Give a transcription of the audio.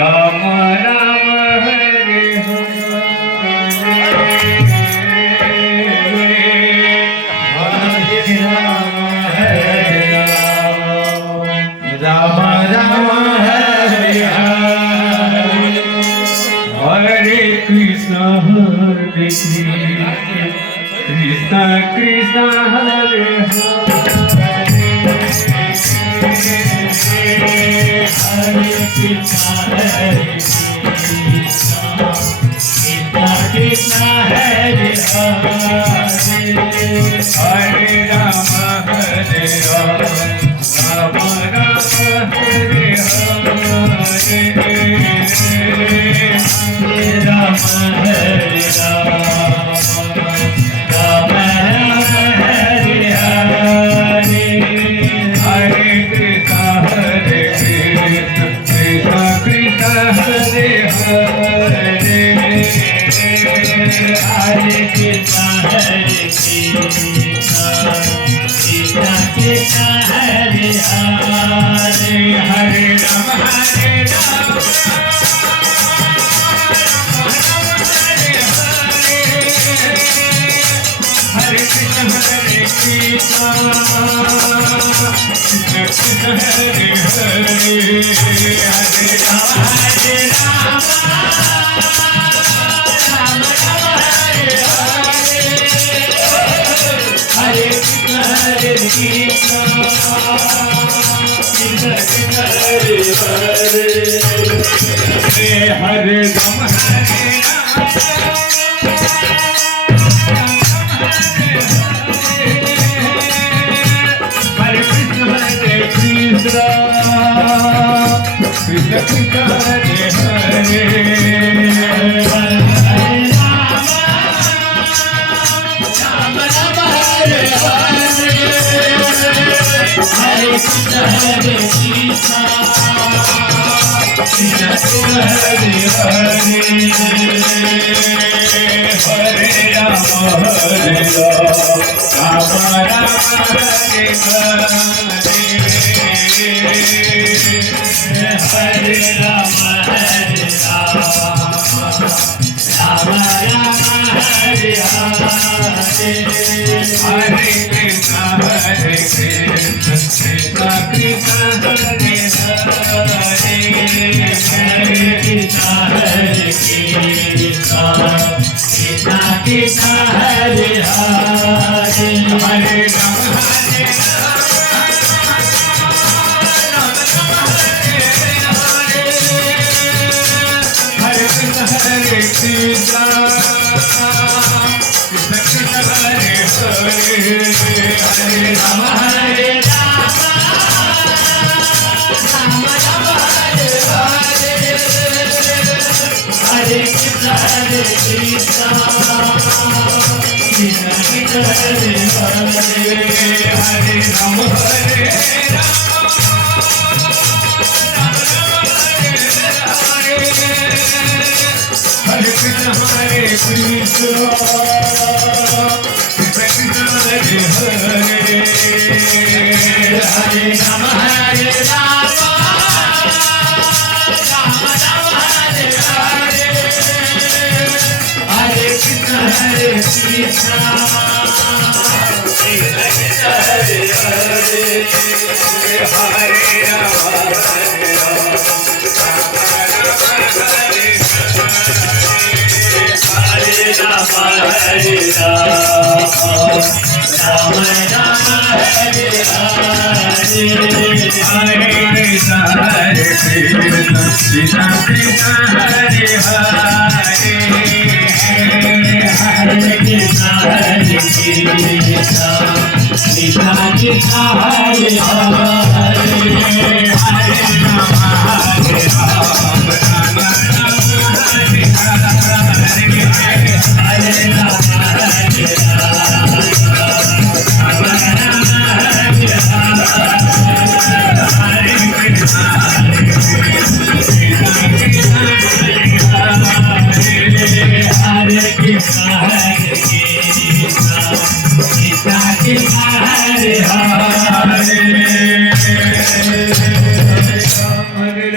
Ram Ram Hare Ram Ram Hare Hare Krishna Krishna Krishna Hare Hare Krishna, Hare Krishna, Hare Hare Rama, Hare Rama, Rama Rama, Hare Hare, Rama, Hare Rama, Rama Rama, Hare Hare. Hare Krishna, Hare Krishna, Krishna Krishna, Hare Hare, Hare Krishna, Hare Krishna, Krishna Krishna, Hare Hare. Hare Rama, Hare Rama, Hare Krishna, Hare Krishna, Krishna Krishna, Hare Hare, Hare Rama, Hare Rama, Rama Rama, Hare Hare, Hare Krishna, Hare Krishna, Krishna Krishna, Hare Hare, Hare Rama, Hare Rama, Krishna Krishna, Hare Hare, Hare Rama, Rama Rama, Hare Hare, Hare Krishna, Hare Krishna, Krishna Krishna, Hare Hare, Hare Rama, Hare Rama, Rama Rama, Hare Hare, Hare Rama, Hare Rama, Rama Rama, Hare Hare. Hare Krishna, Hare Krishna, Krishna Krishna, Hare Hare, Hare Krishna, Hare Krishna, Krishna Krishna, Hare Hare. Hare Rama, Hare Rama, Hare Krishna, Hare Krishna, Krishna Krishna, Hare Hare, Hare Rama, Hare Rama, Rama Rama, Hare Hare, Hare Krishna, Hare Krishna, Krishna Krishna, Hare Hare. Hare Rama, Hare Rama, Hare Krishna, Hare Krishna, Krishna Krishna, Hare Hare, Hare Rama, Hare Rama, Rama Rama, Hare Hare, Hare Krishna, Hare Krishna, Krishna Krishna, Hare Hare. Hare Rama, Hare Rama, Hare Rama, Hare Rama, Rama Rama, Hare Hare. Hare Krishna, Hare Krishna, Krishna Krishna, Hare Hare, Hare Krishna, Hare Krishna, Krishna Krishna, Hare Hare. Hare Rama, Hare Rama, Rama Rama, Hare Hare, Hare Rama, Hare Rama, Rama Rama, Hare Hare. Hare Krishna, Hare Krishna, Hare Hare,